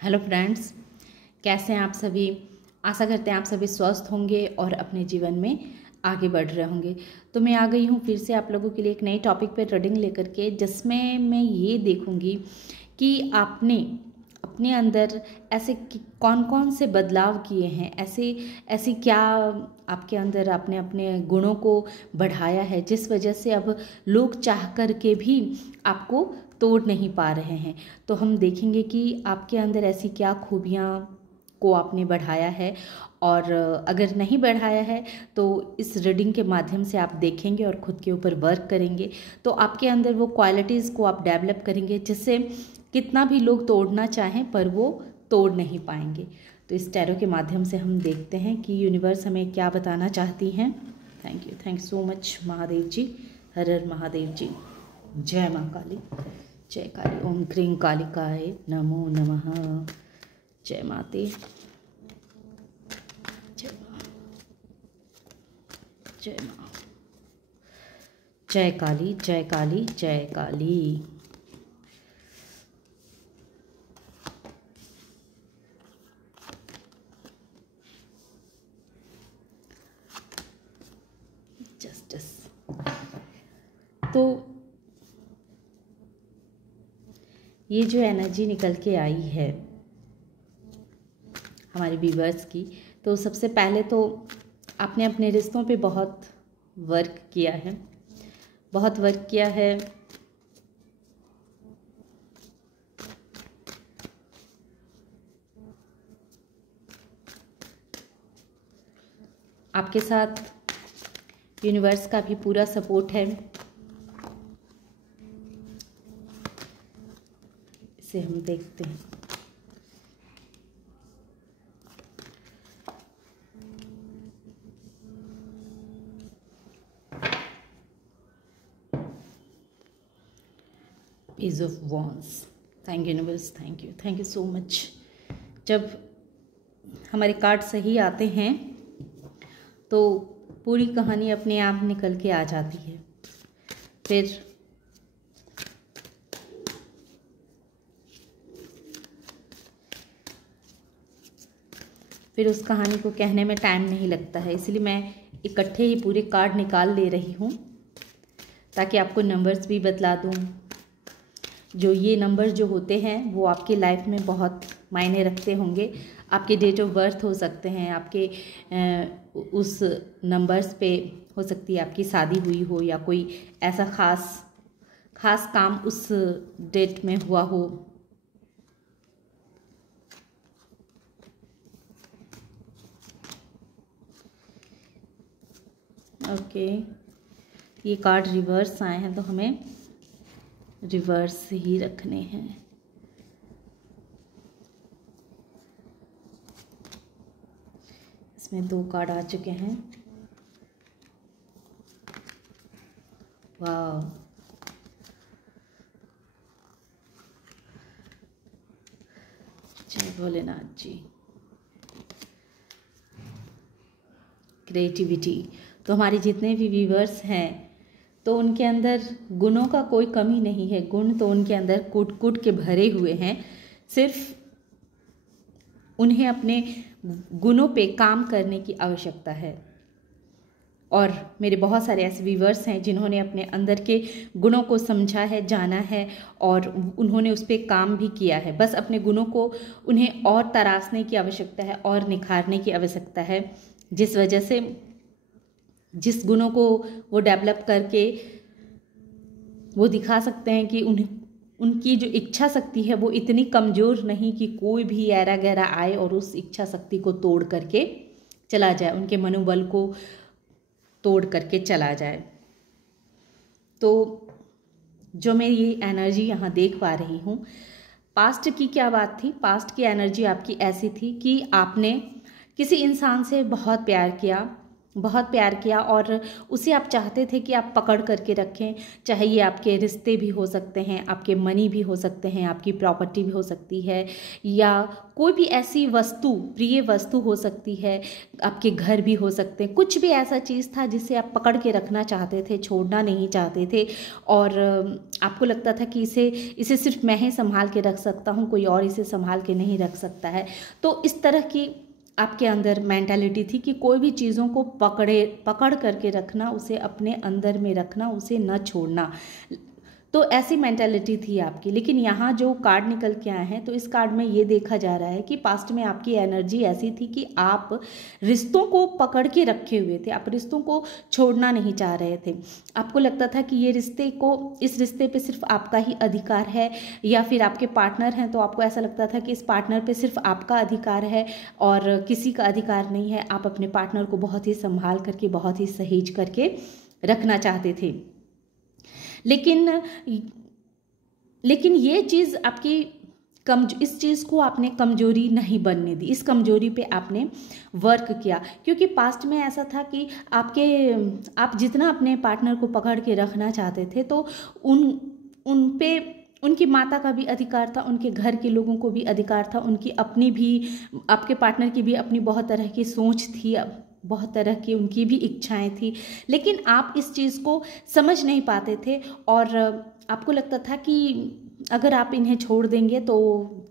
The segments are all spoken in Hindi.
हेलो फ्रेंड्स, कैसे हैं आप सभी। आशा करते हैं आप सभी स्वस्थ होंगे और अपने जीवन में आगे बढ़ रहे होंगे। तो मैं आ गई हूँ फिर से आप लोगों के लिए एक नई टॉपिक पर रीडिंग लेकर के, जिसमें मैं ये देखूँगी कि आपने अपने अंदर ऐसे कौन कौन से बदलाव किए हैं, ऐसी क्या आपके अंदर आपने अपने गुणों को बढ़ाया है जिस वजह से अब लोग चाह कर के भी आपको तोड़ नहीं पा रहे हैं। तो हम देखेंगे कि आपके अंदर ऐसी क्या खूबियाँ को आपने बढ़ाया है, और अगर नहीं बढ़ाया है तो इस रीडिंग के माध्यम से आप देखेंगे और ख़ुद के ऊपर वर्क करेंगे तो आपके अंदर वो क्वालिटीज़ को आप डेवलप करेंगे जिससे कितना भी लोग तोड़ना चाहें पर वो तोड़ नहीं पाएंगे। तो इस टैरो के माध्यम से हम देखते हैं कि यूनिवर्स हमें क्या बताना चाहती हैं। Thank you so much Mahadev ji. हर हर महादेव जी। जय माँ काली, जय काली। ओम क्रीं कालिकाय नमो नमः। जय माते, जय माँ, जय माँ। जय काली, जय काली, जय काली। जस्टिस। तो ये जो एनर्जी निकल के आई है हमारे व्यूअर्स की, तो सबसे पहले तो आपने अपने रिश्तों पे बहुत वर्क किया है, बहुत वर्क किया है। आपके साथ यूनिवर्स का भी पूरा सपोर्ट है। इसे हम देखते हैं। Page of wands. Thank you universe, thank you so much. जब हमारे कार्ड सही आते हैं तो पूरी कहानी अपने आप निकल के आ जाती है। फिर उस कहानी को कहने में टाइम नहीं लगता है, इसलिए मैं इकट्ठे ही पूरे कार्ड निकाल ले रही हूँ ताकि आपको नंबर्स भी बतला दूँ। जो ये नंबर जो होते हैं वो आपके लाइफ में बहुत मायने रखते होंगे। आपके डेट ऑफ बर्थ हो सकते हैं, आपके उस नंबर्स पे हो सकती है आपकी शादी हुई हो या कोई ऐसा खास काम उस डेट में हुआ हो। ओके, ये कार्ड रिवर्स आए हैं तो हमें रिवर्स ही रखने हैं। इसमें 2 कार्ड आ चुके हैं। वाह, जय भोलेनाथ जी। क्रिएटिविटी। तो हमारे जितने भी व्यूअर्स हैं तो उनके अंदर गुणों का कोई कमी नहीं है। गुण तो उनके अंदर कूट कूट के भरे हुए हैं, सिर्फ उन्हें अपने गुणों पे काम करने की आवश्यकता है। और मेरे बहुत सारे ऐसे व्यूअर्स हैं जिन्होंने अपने अंदर के गुणों को समझा है, जाना है और उन्होंने उस पर काम भी किया है। बस अपने गुणों को उन्हें और तराशने की आवश्यकता है और निखारने की आवश्यकता है, जिस वजह से जिस गुणों को वो डेवलप करके वो दिखा सकते हैं कि उनकी जो इच्छा शक्ति है वो इतनी कमज़ोर नहीं कि कोई भी ऐरा गैरा आए और उस इच्छा शक्ति को तोड़ करके चला जाए, उनके मनोबल को तोड़ करके चला जाए। तो जो मैं ये एनर्जी यहाँ देख पा रही हूँ, पास्ट की क्या बात थी। पास्ट की एनर्जी आपकी ऐसी थी कि आपने किसी इंसान से बहुत प्यार किया, बहुत प्यार किया और उसे आप चाहते थे कि आप पकड़ करके रखें, चाहे ये आपके रिश्ते भी हो सकते हैं, आपके मनी भी हो सकते हैं, आपकी प्रॉपर्टी भी हो सकती है, या कोई भी ऐसी वस्तु, प्रिय वस्तु हो सकती है, आपके घर भी हो सकते हैं। कुछ भी ऐसा चीज़ था जिसे आप पकड़ के रखना चाहते थे, छोड़ना नहीं चाहते थे, और आपको लगता था कि इसे सिर्फ मैं ही संभाल के रख सकता हूँ, कोई और इसे संभाल के नहीं रख सकता है। तो इस तरह की आपके अंदर मेंटालिटी थी कि कोई भी चीज़ों को पकड़ करके रखना, उसे अपने अंदर में रखना, उसे न छोड़ना। तो ऐसी मेंटालिटी थी आपकी। लेकिन यहाँ जो कार्ड निकल के आए हैं, तो इस कार्ड में ये देखा जा रहा है कि पास्ट में आपकी एनर्जी ऐसी थी कि आप रिश्तों को पकड़ के रखे हुए थे, आप रिश्तों को छोड़ना नहीं चाह रहे थे। आपको लगता था कि इस रिश्ते पे सिर्फ आपका ही अधिकार है, या फिर आपके पार्टनर हैं तो आपको ऐसा लगता था कि इस पार्टनर पे सिर्फ आपका अधिकार है और किसी का अधिकार नहीं है। आप अपने पार्टनर को बहुत ही संभाल करके, बहुत ही सहेज करके रखना चाहते थे। लेकिन ये चीज़ आपकी इस चीज़ को आपने कमजोरी नहीं बनने दी, इस कमजोरी पे आपने वर्क किया। क्योंकि पास्ट में ऐसा था कि आप जितना अपने पार्टनर को पकड़ के रखना चाहते थे, तो उन पे उनकी माता का भी अधिकार था, उनके घर के लोगों को भी अधिकार था, उनकी अपनी भी, आपके पार्टनर की भी अपनी बहुत तरह की सोच थी, बहुत तरह की उनकी भी इच्छाएं थी। लेकिन आप इस चीज़ को समझ नहीं पाते थे और आपको लगता था कि अगर आप इन्हें छोड़ देंगे तो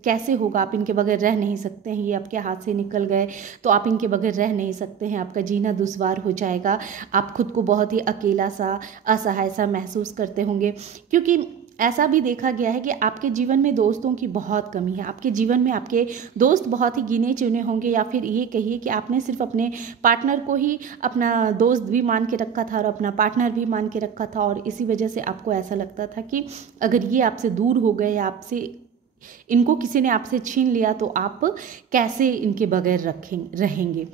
कैसे होगा, आप इनके बगैर रह नहीं सकते हैं, ये आपके हाथ से निकल गए तो आप इनके बगैर रह नहीं सकते हैं, आपका जीना दुश्वार हो जाएगा, आप खुद को बहुत ही अकेला सा, असहाय सा महसूस करते होंगे। क्योंकि ऐसा भी देखा गया है कि आपके जीवन में दोस्तों की बहुत कमी है, आपके जीवन में आपके दोस्त बहुत ही गिने चुने होंगे, या फिर ये कहिए कि आपने सिर्फ अपने पार्टनर को ही अपना दोस्त भी मान के रखा था और अपना पार्टनर भी मान के रखा था, और इसी वजह से आपको ऐसा लगता था कि अगर ये आपसे दूर हो गए, इनको किसी ने आपसे छीन लिया तो आप कैसे इनके बगैर रहेंगे।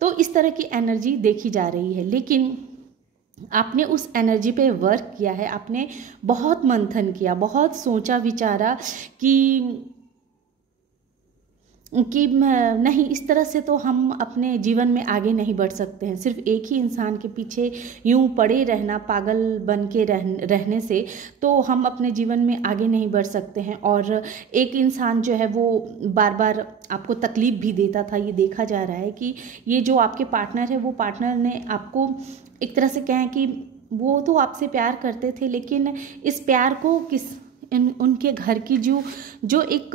तो इस तरह की एनर्जी देखी जा रही है। लेकिन आपने उस एनर्जी पे वर्क किया है, आपने बहुत मंथन किया, बहुत सोचा विचारा कि नहीं, इस तरह से तो हम अपने जीवन में आगे नहीं बढ़ सकते हैं। सिर्फ एक ही इंसान के पीछे यूं पड़े रहना, पागल बन के रहने से तो हम अपने जीवन में आगे नहीं बढ़ सकते हैं। और एक इंसान जो है वो बार बार आपको तकलीफ भी देता था। ये देखा जा रहा है कि ये जो आपके पार्टनर है, वो पार्टनर ने आपको एक तरह से कहें कि वो तो आपसे प्यार करते थे, लेकिन इस प्यार को उनके घर की जो एक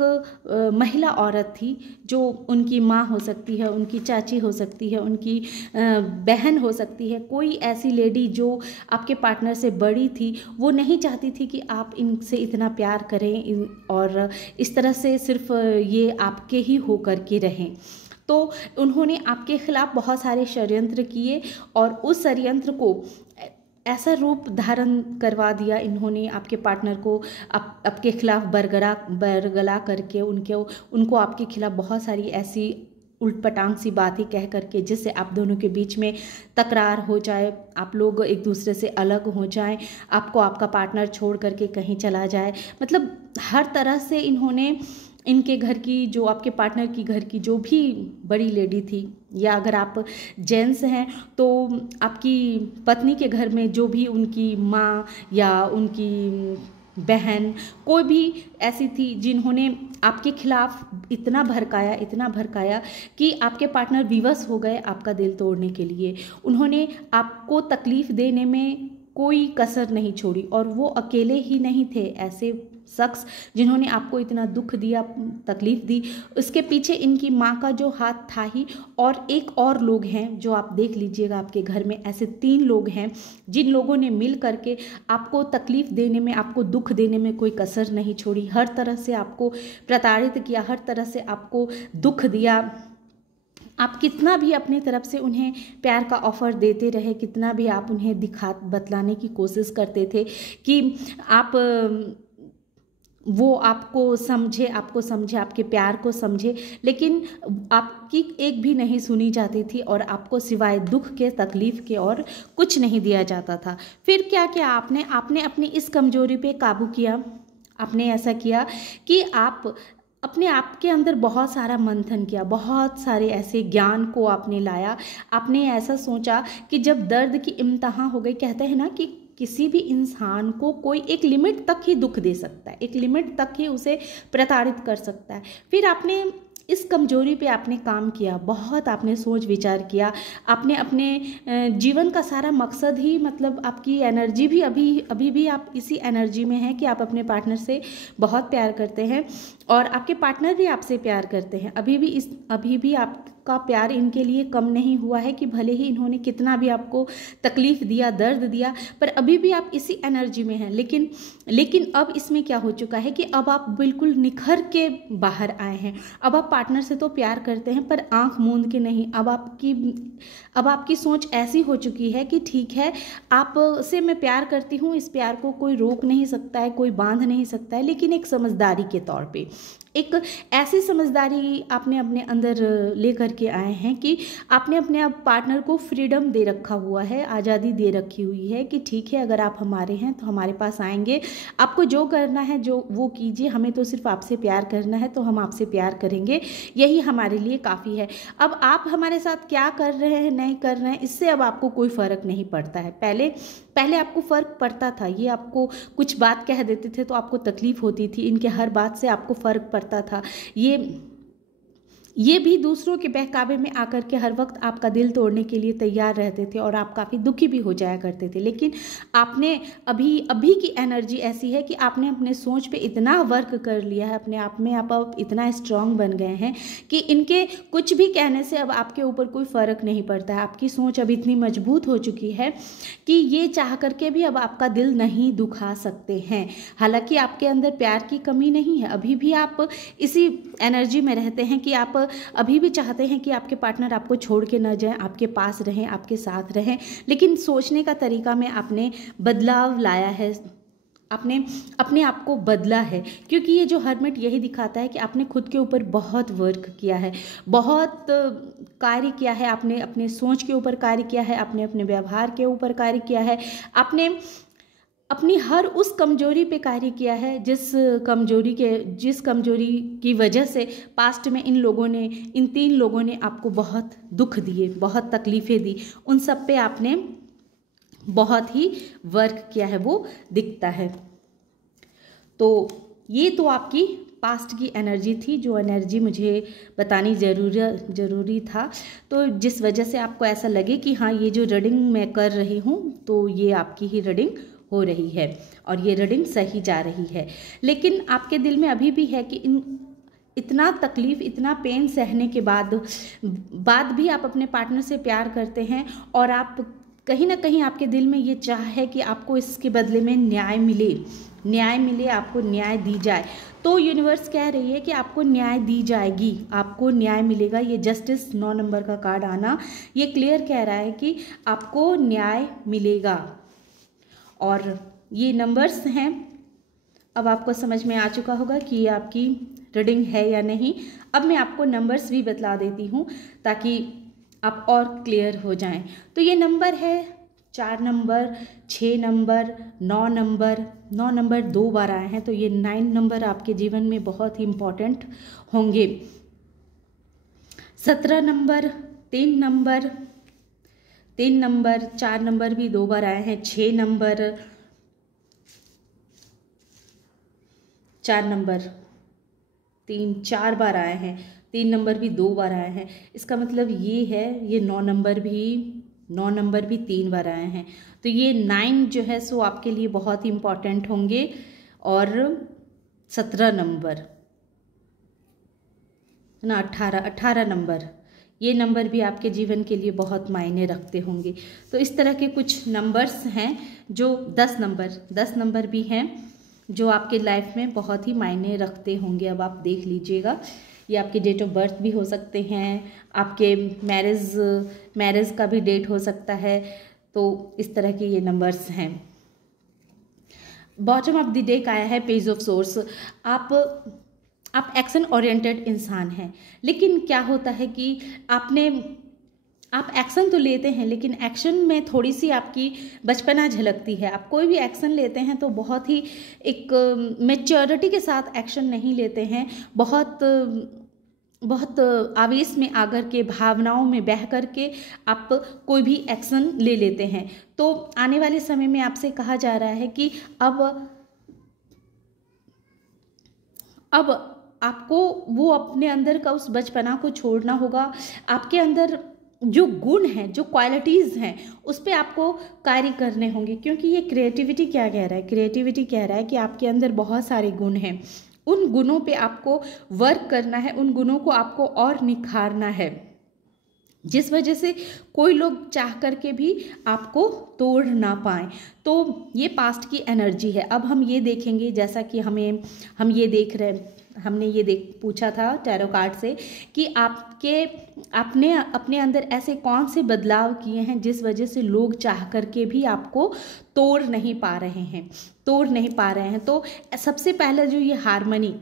महिला औरत थी, जो उनकी माँ हो सकती है, उनकी चाची हो सकती है, उनकी बहन हो सकती है, कोई ऐसी लेडी जो आपके पार्टनर से बड़ी थी, वो नहीं चाहती थी कि आप इनसे इतना प्यार करें और इस तरह से सिर्फ ये आपके ही हो कर के रहें। तो उन्होंने आपके खिलाफ बहुत सारे षड्यंत्र किए और उस षड्यंत्र को ऐसा रूप धारण करवा दिया इन्होंने, आपके पार्टनर को आपके खिलाफ बरगला करके उनको आपके खिलाफ बहुत सारी ऐसी उल्टपटांग सी बातें कह करके, जिससे आप दोनों के बीच में तकरार हो जाए, आप लोग एक दूसरे से अलग हो जाएं, आपको आपका पार्टनर छोड़ करके कहीं चला जाए। मतलब हर तरह से इन्होंने इनके घर की, जो आपके पार्टनर की घर की जो भी बड़ी लेडी थी, या अगर आप जेंट्स हैं तो आपकी पत्नी के घर में जो भी उनकी माँ या उनकी बहन, कोई भी ऐसी थी जिन्होंने आपके खिलाफ इतना भड़काया कि आपके पार्टनर विवश हो गए आपका दिल तोड़ने के लिए। उन्होंने आपको तकलीफ़ देने में कोई कसर नहीं छोड़ी, और वो अकेले ही नहीं थे। ऐसे शख्स जिन्होंने आपको इतना दुख दिया, तकलीफ दी, उसके पीछे इनकी माँ का जो हाथ था ही, और एक और लोग हैं जो आप देख लीजिएगा आपके घर में, ऐसे 3 लोग हैं जिन लोगों ने मिल करके आपको तकलीफ देने में, आपको दुख देने में कोई कसर नहीं छोड़ी। हर तरह से आपको प्रताड़ित किया, हर तरह से आपको दुख दिया। आप कितना भी अपनी तरफ से उन्हें प्यार का ऑफ़र देते रहे, कितना भी आप उन्हें बतलाने की कोशिश करते थे कि वो आपको समझे, आपके प्यार को समझे, लेकिन आपकी एक भी नहीं सुनी जाती थी और आपको सिवाय दुख के, तकलीफ़ के और कुछ नहीं दिया जाता था। फिर क्या किया आपने अपनी इस कमजोरी पे काबू किया। आपने ऐसा किया कि अपने आप के अंदर बहुत सारा मंथन किया, बहुत सारे ऐसे ज्ञान को आपने लाया। आपने ऐसा सोचा कि जब दर्द की इम्तिहान हो गई, कहते हैं ना कि किसी भी इंसान को कोई एक लिमिट तक ही दुख दे सकता है, एक लिमिट तक ही उसे प्रताड़ित कर सकता है। फिर आपने इस कमजोरी पे आपने काम किया, बहुत आपने सोच विचार किया। आपने अपने जीवन का सारा मकसद ही, मतलब आपकी एनर्जी भी अभी भी आप इसी एनर्जी में हैं कि आप अपने पार्टनर से बहुत प्यार करते हैं और आपके पार्टनर भी आपसे प्यार करते हैं। अभी भी आपका प्यार इनके लिए कम नहीं हुआ है कि भले ही इन्होंने कितना भी आपको तकलीफ दिया, दर्द दिया, पर अभी भी आप इसी एनर्जी में हैं। लेकिन अब इसमें क्या हो चुका है कि अब आप बिल्कुल निखर के बाहर आए हैं। अब आप पार्टनर से तो प्यार करते हैं पर आंख मूंद के नहीं। अब आपकी सोच ऐसी हो चुकी है कि ठीक है, आपसे मैं प्यार करती हूँ, इस प्यार को कोई रोक नहीं सकता है, कोई बांध नहीं सकता है, लेकिन एक समझदारी के तौर पे, एक ऐसी समझदारी आपने अपने अंदर लेकर के आए हैं कि आपने अपने आप पार्टनर को फ्रीडम दे रखा हुआ है, आज़ादी दे रखी हुई है कि ठीक है, अगर आप हमारे हैं तो हमारे पास आएंगे, आपको जो करना है जो वो कीजिए, हमें तो सिर्फ आपसे प्यार करना है तो हम आपसे प्यार करेंगे, यही हमारे लिए काफ़ी है। अब आप हमारे साथ क्या कर रहे हैं, नहीं कर रहे हैं, इससे अब आपको कोई फ़र्क नहीं पड़ता है। पहले आपको फ़र्क पड़ता था, ये आपको कुछ बात कह देते थे तो आपको तकलीफ़ होती थी, इनके हर बात से आपको फ़र्क पड़ता था। ये भी दूसरों के बहकावे में आकर के हर वक्त आपका दिल तोड़ने के लिए तैयार रहते थे और आप काफ़ी दुखी भी हो जाया करते थे। लेकिन आपने अभी की एनर्जी ऐसी है कि आपने अपने सोच पे इतना वर्क कर लिया है, अपने आप में आप इतना स्ट्रांग बन गए हैं कि इनके कुछ भी कहने से अब आपके ऊपर कोई फ़र्क नहीं पड़ता है। आपकी सोच अब इतनी मजबूत हो चुकी है कि ये चाह करके भी अब आपका दिल नहीं दुखा सकते हैं। हालांकि आपके अंदर प्यार की कमी नहीं है, अभी भी आप इसी एनर्जी में रहते हैं कि आप अभी भी चाहते हैं कि आपके पार्टनर आपको छोड़ के न जाएं, आपके पास रहें, आपके साथ रहें। लेकिन सोचने का तरीका में आपने बदलाव लाया है, आपने अपने आप को बदला है, क्योंकि ये जो हर्मिट यही दिखाता है कि आपने खुद के ऊपर बहुत वर्क किया है, बहुत कार्य किया है, आपने अपने सोच के ऊपर कार्य किया है, आपने अपने व्यवहार के ऊपर कार्य किया है, आपने अपनी हर उस कमजोरी पे कार्य किया है जिस कमजोरी की वजह से पास्ट में इन 3 लोगों ने आपको बहुत दुख दिए, बहुत तकलीफ़ें दी, उन सब पे आपने बहुत ही वर्क किया है, वो दिखता है। तो ये तो आपकी पास्ट की एनर्जी थी, जो एनर्जी मुझे बतानी ज़रूरी था। तो जिस वजह से आपको ऐसा लगे कि हाँ, ये जो रीडिंग मैं कर रही हूँ तो ये आपकी ही रीडिंग हो रही है और ये रीडिंग सही जा रही है। लेकिन आपके दिल में अभी भी है कि इतना तकलीफ़, इतना पेन सहने के बाद भी आप अपने पार्टनर से प्यार करते हैं और आप कहीं ना कहीं आपके दिल में ये चाह है कि आपको इसके बदले में न्याय मिले, आपको न्याय दी जाए। तो यूनिवर्स कह रही है कि आपको न्याय दी जाएगी, आपको न्याय मिलेगा। ये जस्टिस 9 नंबर का कार्ड आना ये क्लियर कह रहा है कि आपको न्याय मिलेगा। और ये नंबर्स हैं, अब आपको समझ में आ चुका होगा कि ये आपकी रीडिंग है या नहीं। अब मैं आपको नंबर्स भी बतला देती हूँ ताकि आप और क्लियर हो जाएं। तो ये नंबर है 4 नंबर, 6 नंबर, 9 नंबर। 9 नंबर 2 बार आए हैं, तो ये 9 नंबर आपके जीवन में बहुत ही इम्पॉर्टेंट होंगे। 17 नंबर, 3 नंबर, 4 नंबर भी 2 बार आए हैं। 6 नंबर, 4 नंबर 4 बार आए हैं। 3 नंबर भी 2 बार आए हैं। इसका मतलब ये है, ये 9 नंबर भी 3 बार आए हैं। तो ये 9 जो है सो आपके लिए बहुत ही इम्पॉर्टेंट होंगे। और 17 नंबर ना, 18 नंबर, ये नंबर भी आपके जीवन के लिए बहुत मायने रखते होंगे। तो इस तरह के कुछ नंबर्स हैं जो 10 नंबर भी हैं जो आपके लाइफ में बहुत ही मायने रखते होंगे। अब आप देख लीजिएगा, ये आपके डेट ऑफ बर्थ भी हो सकते हैं, आपके मैरिज का भी डेट हो सकता है। तो इस तरह के ये नंबर्स हैं। बॉटम ऑफ द डेक आया है पेज ऑफ सोर्स। आप एक्शन ओरिएंटेड इंसान हैं, लेकिन क्या होता है कि आप एक्शन तो लेते हैं, लेकिन एक्शन में थोड़ी सी आपकी बचपना झलकती है। आप कोई भी एक्शन लेते हैं तो बहुत ही एक मैच्योरिटी के साथ एक्शन नहीं लेते हैं, बहुत बहुत आवेश में आकर के, भावनाओं में बह कर के आप कोई भी एक्शन ले लेते हैं। तो आने वाले समय में आपसे कहा जा रहा है कि अब आपको वो अपने अंदर का उस बचपना को छोड़ना होगा। आपके अंदर जो गुण हैं, जो क्वालिटीज़ हैं, उस पे आपको कार्य करने होंगे, क्योंकि ये क्रिएटिविटी क्या कह रहा है, क्रिएटिविटी कह रहा है कि आपके अंदर बहुत सारे गुण हैं। उन गुणों पे आपको वर्क करना है, उन गुणों को आपको और निखारना है, जिस वजह से कोई लोग चाह करके भी आपको तोड़ ना पाएँ। तो ये पास्ट की एनर्जी है। अब हम ये देखेंगे, जैसा कि हम ये देख रहे हैं, हमने ये पूछा था टैरो कार्ड से कि आपने अपने अंदर ऐसे कौन से बदलाव किए हैं जिस वजह से लोग चाह करके भी आपको तोड़ नहीं पा रहे हैं। तो सबसे पहले जो ये हार्मनी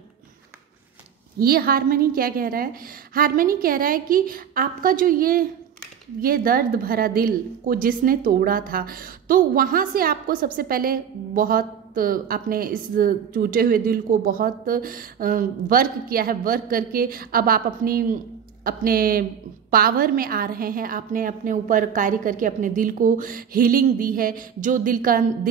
क्या कह रहा है, हार्मनी कह रहा है कि आपका जो ये दर्द भरा दिल को जिसने तोड़ा था, तो वहाँ से आपको सबसे पहले बहुत आपने इस टूटे हुए दिल को बहुत वर्क किया है। वर्क करके अब आप अपने पावर में आ रहे हैं। आपने अपने ऊपर कार्य करके अपने दिल को हीलिंग दी है। जो दिल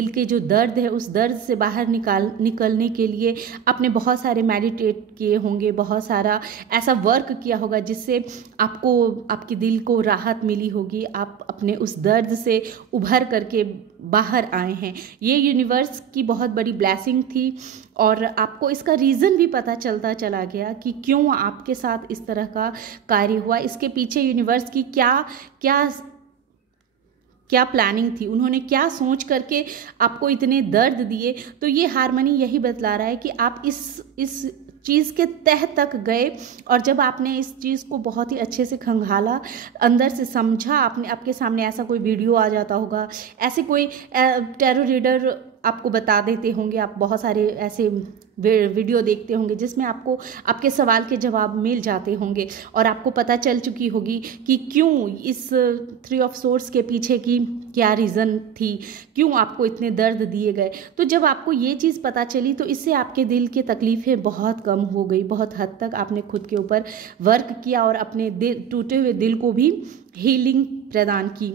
के जो दर्द है, उस दर्द से बाहर निकलने के लिए आपने बहुत सारे मेडिटेट किए होंगे, बहुत सारा ऐसा वर्क किया होगा जिससे आपके दिल को राहत मिली होगी। आप अपने उस दर्द से उभर करके बाहर आए हैं। ये यूनिवर्स की बहुत बड़ी ब्लेसिंग थी और आपको इसका रीज़न भी पता चलता चला गया कि क्यों आपके साथ इस तरह का कार्य हुआ। इसके पीछे यूनिवर्स की क्या प्लानिंग थी, उन्होंने क्या सोच करके आपको इतने दर्द दिए। तो ये हार्मनी यही बतला रहा है कि आप इस चीज़ के तह तक गए, और जब आपने इस चीज़ को बहुत ही अच्छे से खंगाला, अंदर से समझा, आपके सामने ऐसा कोई वीडियो आ जाता होगा, ऐसे कोई टैरो रीडर आपको बता देते होंगे, आप बहुत सारे ऐसे वीडियो देखते होंगे जिसमें आपको आपके सवाल के जवाब मिल जाते होंगे और आपको पता चल चुकी होगी कि क्यों इस 3 ऑफ सोर्स के पीछे की क्या रीज़न थी, क्यों आपको इतने दर्द दिए गए। तो जब आपको ये चीज़ पता चली तो इससे आपके दिल की तकलीफ़ें बहुत कम हो गई। बहुत हद तक आपने खुद के ऊपर वर्क किया और अपने टूटे हुए दिल को भी हीलिंग प्रदान की।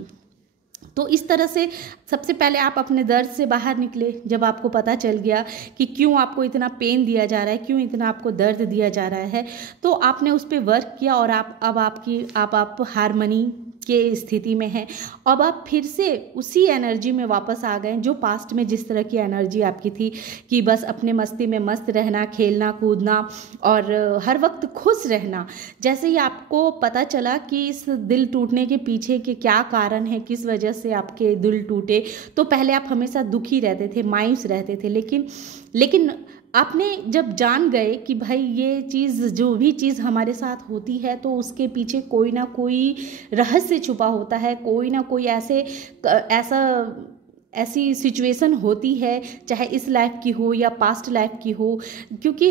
तो इस तरह से सबसे पहले आप अपने दर्द से बाहर निकले। जब आपको पता चल गया कि क्यों आपको इतना पेन दिया जा रहा है, क्यों इतना आपको दर्द दिया जा रहा है, तो आपने उस पर वर्क किया और आप हार्मनी के स्थिति में हैं। अब आप फिर से उसी एनर्जी में वापस आ गए जो पास्ट में जिस तरह की एनर्जी आपकी थी कि बस अपने मस्ती में मस्त रहना, खेलना कूदना और हर वक्त खुश रहना। जैसे ही आपको पता चला कि इस दिल टूटने के पीछे के क्या कारण है, किस वजह से आपके दिल टूटे, तो पहले आप हमेशा दुखी रहते थे, मायूस रहते थे। लेकिन आपने जब जान गए कि भाई ये चीज़, जो भी चीज़ हमारे साथ होती है तो उसके पीछे कोई ना कोई रहस्य छुपा होता है, कोई ना कोई ऐसी सिचुएशन होती है, चाहे इस लाइफ की हो या पास्ट लाइफ की हो, क्योंकि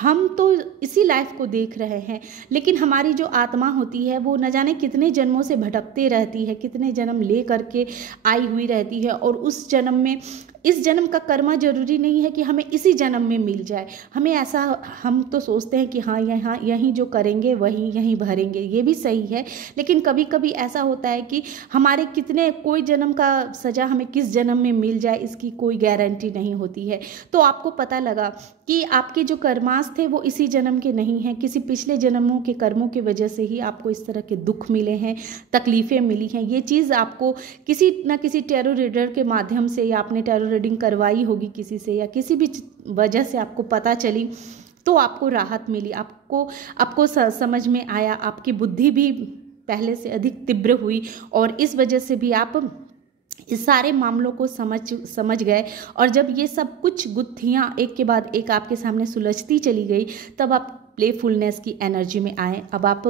हम तो इसी लाइफ को देख रहे हैं, लेकिन हमारी जो आत्मा होती है वो न जाने कितने जन्मों से भटकते रहती है, कितने जन्म ले करके आई हुई रहती है। और उस जन्म में, इस जन्म का कर्मा जरूरी नहीं है कि हमें इसी जन्म में मिल जाए। हम तो सोचते हैं कि हाँ, यहीं जो करेंगे वहीं यहीं भरेंगे, ये भी सही है, लेकिन कभी कभी ऐसा होता है कि हमारे कोई जन्म का सज़ा हमें किस जन्म में मिल जाए, इसकी कोई गारंटी नहीं होती है। तो आपको पता लगा कि आपके जो कर्मास थे वो इसी जन्म के नहीं हैं, किसी पिछले जन्मों के कर्मों की वजह से ही आपको इस तरह के दुख मिले हैं, तकलीफ़ें मिली हैं। ये चीज़ आपको किसी न किसी टैरो रीडर के माध्यम से, या आपने टैरो रीडिंग करवाई होगी किसी से, या किसी भी वजह से आपको पता चली, तो आपको राहत मिली, आपको समझ में आया, आपकी बुद्धि भी पहले से अधिक तीव्र हुई और इस वजह से भी आप इस सारे मामलों को समझ गए। और जब ये सब कुछ गुत्थियाँ एक के बाद एक आपके सामने सुलझती चली गई, तब आप प्लेफुलनेस की एनर्जी में आए। अब आप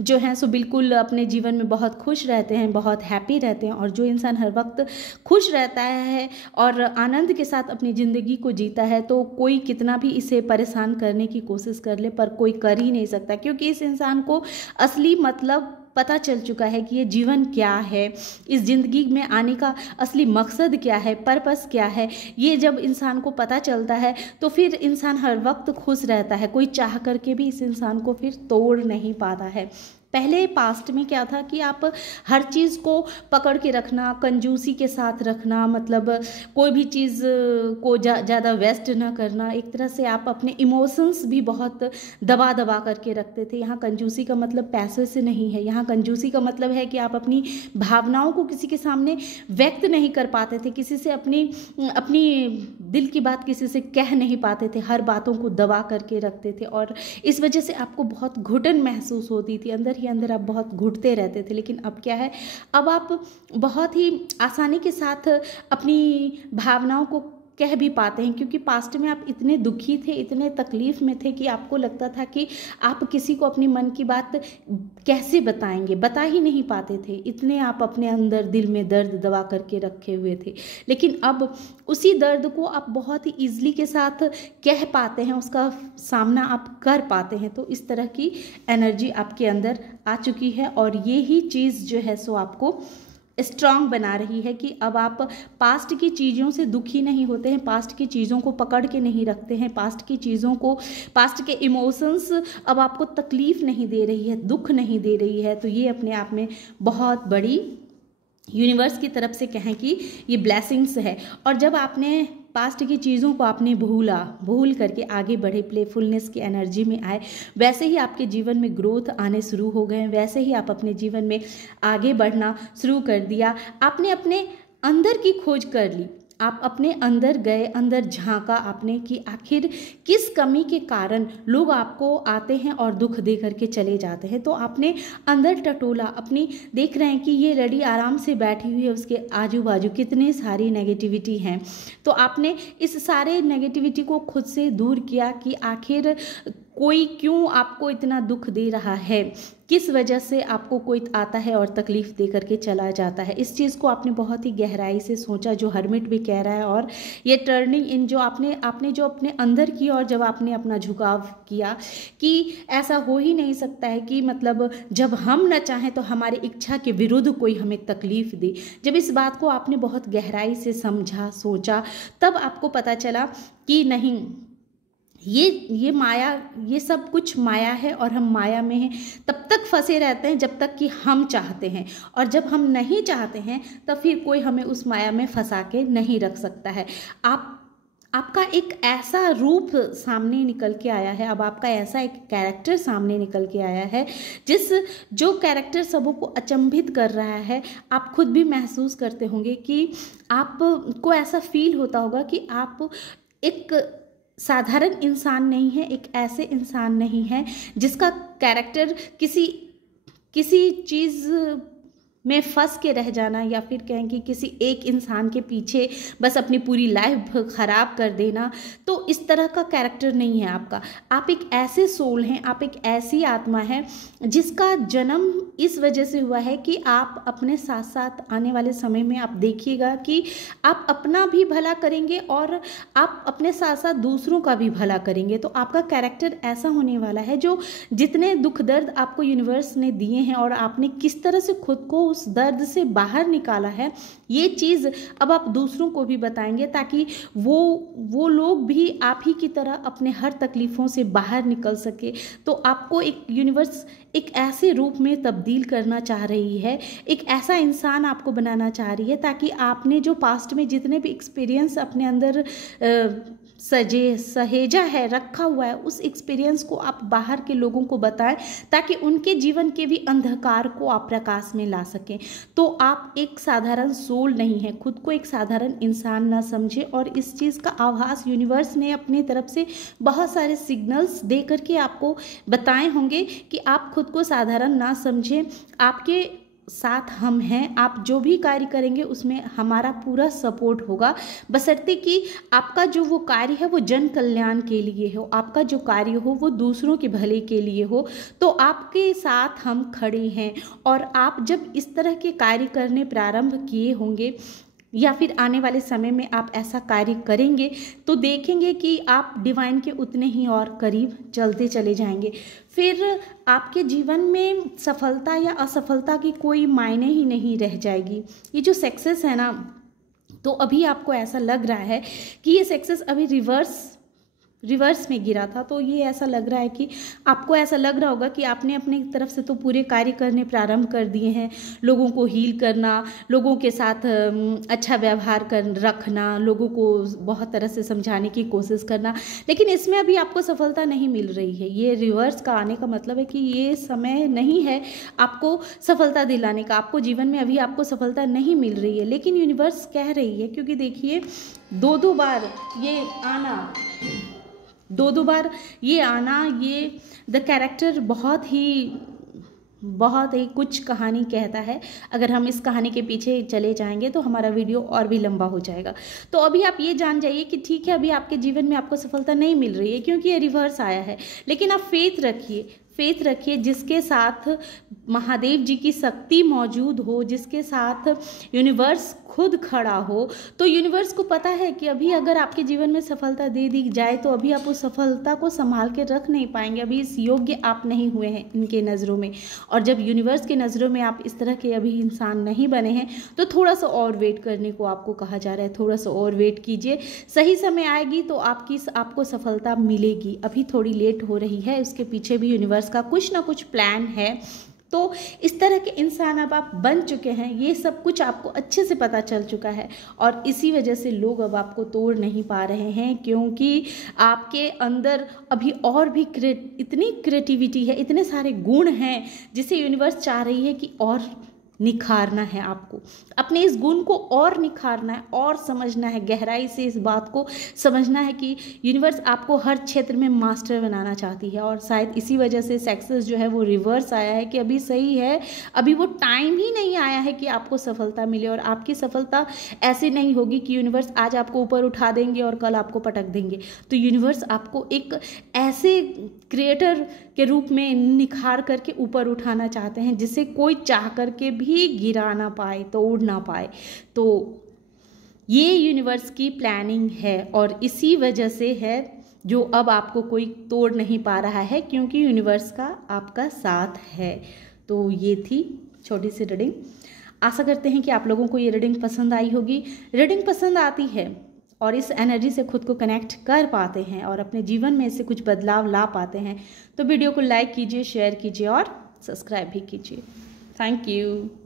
जो हैं सो बिल्कुल अपने जीवन में बहुत खुश रहते हैं, बहुत हैप्पी रहते हैं। और जो इंसान हर वक्त खुश रहता है और आनंद के साथ अपनी ज़िंदगी को जीता है, तो कोई कितना भी इसे परेशान करने की कोशिश कर ले, पर कोई कर ही नहीं सकता, क्योंकि इस इंसान को असली मतलब पता चल चुका है कि ये जीवन क्या है, इस ज़िंदगी में आने का असली मकसद क्या है, पर्पस क्या है। ये जब इंसान को पता चलता है तो फिर इंसान हर वक्त खुश रहता है, कोई चाह करके भी इस इंसान को फिर तोड़ नहीं पाता है। पहले पास्ट में क्या था कि आप हर चीज़ को पकड़ के रखना, कंजूसी के साथ रखना, मतलब कोई भी चीज़ को ज़्यादा वेस्ट ना करना, एक तरह से आप अपने इमोशंस भी बहुत दबा दबा करके रखते थे। यहाँ कंजूसी का मतलब पैसे से नहीं है, यहाँ कंजूसी का मतलब है कि आप अपनी भावनाओं को किसी के सामने व्यक्त नहीं कर पाते थे, किसी से अपनी दिल की बात किसी से कह नहीं पाते थे, हर बातों को दबा करके रखते थे और इस वजह से आपको बहुत घुटन महसूस होती थी, अंदर ही अंदर आप बहुत घुटते रहते थे। लेकिन अब क्या है, अब आप बहुत ही आसानी के साथ अपनी भावनाओं को कह भी पाते हैं, क्योंकि पास्ट में आप इतने दुखी थे, इतने तकलीफ में थे कि आपको लगता था कि आप किसी को अपनी मन की बात कैसे बताएंगे, बता ही नहीं पाते थे, इतने आप अपने अंदर दिल में दर्द दबा करके रखे हुए थे। लेकिन अब उसी दर्द को आप बहुत ही ईजिली के साथ कह पाते हैं, उसका सामना आप कर पाते हैं। तो इस तरह की एनर्जी आपके अंदर आ चुकी है और ये ही चीज़ जो है सो आपको स्ट्रांग बना रही है कि अब आप पास्ट की चीज़ों से दुखी नहीं होते हैं, पास्ट की चीज़ों को पकड़ के नहीं रखते हैं, पास्ट की चीज़ों को, पास्ट के इमोशंस अब आपको तकलीफ़ नहीं दे रही है, दुख नहीं दे रही है। तो ये अपने आप में बहुत बड़ी यूनिवर्स की तरफ से कहें कि ये ब्लेसिंग्स है। और जब आपने पास्ट की चीज़ों को आपने भूल करके आगे बढ़े, प्लेफुलनेस की एनर्जी में आए, वैसे ही आपके जीवन में ग्रोथ आने शुरू हो गए, वैसे ही आप अपने जीवन में आगे बढ़ना शुरू कर दिया। आपने अपने अंदर की खोज कर ली, आप अपने अंदर गए, अंदर झांका आपने कि आखिर किस कमी के कारण लोग आपको आते हैं और दुख दे करके चले जाते हैं। तो आपने अंदर टटोला, अपनी देख रहे हैं कि ये लड़ी आराम से बैठी हुई है, उसके आजू बाजू कितने सारी नेगेटिविटी हैं। तो आपने इस सारे नेगेटिविटी को खुद से दूर किया कि आखिर कोई क्यों आपको इतना दुख दे रहा है, किस वजह से आपको कोई आता है और तकलीफ़ दे करके चला जाता है। इस चीज़ को आपने बहुत ही गहराई से सोचा, जो हर्मिट भी कह रहा है। और ये टर्निंग इन जो आपने जो अपने अंदर की और जब आपने अपना झुकाव किया कि ऐसा हो ही नहीं सकता है कि मतलब जब हम न चाहें तो हमारी इच्छा के विरुद्ध कोई हमें तकलीफ़ दे। जब इस बात को आपने बहुत गहराई से समझा, सोचा, तब आपको पता चला कि नहीं, ये माया, ये सब कुछ माया है और हम माया में हैं। तब तक फंसे रहते हैं जब तक कि हम चाहते हैं, और जब हम नहीं चाहते हैं तब फिर कोई हमें उस माया में फंसा के नहीं रख सकता है। आपका एक ऐसा रूप सामने निकल के आया है, अब आपका ऐसा एक कैरेक्टर सामने निकल के आया है जो कैरेक्टर सबों को अचंभित कर रहा है। आप खुद भी महसूस करते होंगे कि आपको ऐसा फील होता होगा कि आप एक साधारण इंसान नहीं है, एक ऐसे इंसान नहीं है जिसका कैरेक्टर किसी चीज़ में फंस के रह जाना, या फिर कहें कि किसी एक इंसान के पीछे बस अपनी पूरी लाइफ ख़राब कर देना। तो इस तरह का कैरेक्टर नहीं है आपका। आप एक ऐसे सोल हैं, आप एक ऐसी आत्मा है जिसका जन्म इस वजह से हुआ है कि आप अपने साथ साथ आने वाले समय में आप देखिएगा कि आप अपना भी भला करेंगे और आप अपने साथ साथ दूसरों का भी भला करेंगे। तो आपका कैरेक्टर ऐसा होने वाला है जो जितने दुख दर्द आपको यूनिवर्स ने दिए हैं और आपने किस तरह से खुद को उस दर्द से बाहर निकाला है, ये चीज़ अब आप दूसरों को भी बताएंगे ताकि वो लोग भी आप ही की तरह अपने हर तकलीफ़ों से बाहर निकल सके। तो आपको एक यूनिवर्स एक ऐसे रूप में तब्दील करना चाह रही है, एक ऐसा इंसान आपको बनाना चाह रही है ताकि आपने जो पास्ट में जितने भी एक्सपीरियंस अपने अंदर सहेजा है, रखा हुआ है, उस एक्सपीरियंस को आप बाहर के लोगों को बताएं ताकि उनके जीवन के भी अंधकार को आप प्रकाश में ला सकें। तो आप एक साधारण सोल नहीं है, खुद को एक साधारण इंसान ना समझे। और इस चीज़ का आभास यूनिवर्स ने अपनी तरफ से बहुत सारे सिग्नल्स दे करके आपको बताए होंगे कि आप खुद को साधारण ना समझें। आपके साथ हम हैं, आप जो भी कार्य करेंगे उसमें हमारा पूरा सपोर्ट होगा, बशर्ते कि आपका जो वो कार्य है वो जन कल्याण के लिए हो, आपका जो कार्य हो वो दूसरों के भले के लिए हो। तो आपके साथ हम खड़े हैं। और आप जब इस तरह के कार्य करने प्रारंभ किए होंगे, या फिर आने वाले समय में आप ऐसा कार्य करेंगे तो देखेंगे कि आप डिवाइन के उतने ही और करीब चलते चले जाएंगे। फिर आपके जीवन में सफलता या असफलता की कोई मायने ही नहीं रह जाएगी। ये जो सक्सेस है ना, तो अभी आपको ऐसा लग रहा है कि ये सक्सेस अभी रिवर्स में गिरा था, तो ये ऐसा लग रहा है कि आपको ऐसा लग रहा होगा कि आपने अपनी तरफ से तो पूरे कार्य करने प्रारंभ कर दिए हैं, लोगों को हील करना, लोगों के साथ अच्छा व्यवहार कर रखना, लोगों को बहुत तरह से समझाने की कोशिश करना, लेकिन इसमें अभी आपको सफलता नहीं मिल रही है। ये रिवर्स का आने का मतलब है कि ये समय नहीं है आपको सफलता दिलाने का, आपको जीवन में अभी आपको सफलता नहीं मिल रही है। लेकिन यूनिवर्स कह रही है, क्योंकि देखिए दो बार ये आना, ये द कैरेक्टर बहुत ही कुछ कहानी कहता है। अगर हम इस कहानी के पीछे चले जाएंगे तो हमारा वीडियो और भी लंबा हो जाएगा। तो अभी आप ये जान जाइए कि ठीक है, अभी आपके जीवन में आपको सफलता नहीं मिल रही है क्योंकि ये रिवर्स आया है, लेकिन आप फेथ रखिए जिसके साथ महादेव जी की शक्ति मौजूद हो, जिसके साथ यूनिवर्स खुद खड़ा हो। तो यूनिवर्स को पता है कि अभी अगर आपके जीवन में सफलता दे दी जाए तो अभी आप उस सफलता को संभाल के रख नहीं पाएंगे, अभी इस योग्य आप नहीं हुए हैं इनके नज़रों में। और जब यूनिवर्स के नज़रों में आप इस तरह के अभी इंसान नहीं बने हैं तो थोड़ा सा और वेट करने को आपको कहा जा रहा है। थोड़ा सा और वेट कीजिए, सही समय आएगी तो आपको सफलता मिलेगी। अभी थोड़ी लेट हो रही है, उसके पीछे भी यूनिवर्स का कुछ ना कुछ प्लान है। तो इस तरह के इंसान अब आप बन चुके हैं, ये सब कुछ आपको अच्छे से पता चल चुका है, और इसी वजह से लोग अब आपको तोड़ नहीं पा रहे हैं, क्योंकि आपके अंदर अभी और भी इतनी क्रिएटिविटी है, इतने सारे गुण हैं जिसे यूनिवर्स चाह रही है कि और निखारना है। आपको अपने इस गुण को और निखारना है और समझना है, गहराई से इस बात को समझना है कि यूनिवर्स आपको हर क्षेत्र में मास्टर बनाना चाहती है। और शायद इसी वजह से सक्सेस जो है वो रिवर्स आया है कि अभी सही है, अभी वो टाइम ही नहीं आया है कि आपको सफलता मिले। और आपकी सफलता ऐसे नहीं होगी कि यूनिवर्स आज आपको ऊपर उठा देंगे और कल आपको पटक देंगे। तो यूनिवर्स आपको एक ऐसे क्रिएटर के रूप में निखार करके ऊपर उठाना चाहते हैं जिसे कोई चाह करके भी गिरा ना पाए, तोड़ ना पाए। तो ये यूनिवर्स की प्लानिंग है और इसी वजह से है जो अब आपको कोई तोड़ नहीं पा रहा है, क्योंकि यूनिवर्स का आपका साथ है। तो ये थी छोटी सी रीडिंग। आशा करते हैं कि आप लोगों को ये रीडिंग पसंद आई होगी। रीडिंग पसंद आती है और इस एनर्जी से खुद को कनेक्ट कर पाते हैं और अपने जीवन में इससे कुछ बदलाव ला पाते हैं, तो वीडियो को लाइक कीजिए, शेयर कीजिए और सब्सक्राइब भी कीजिए। Thank you.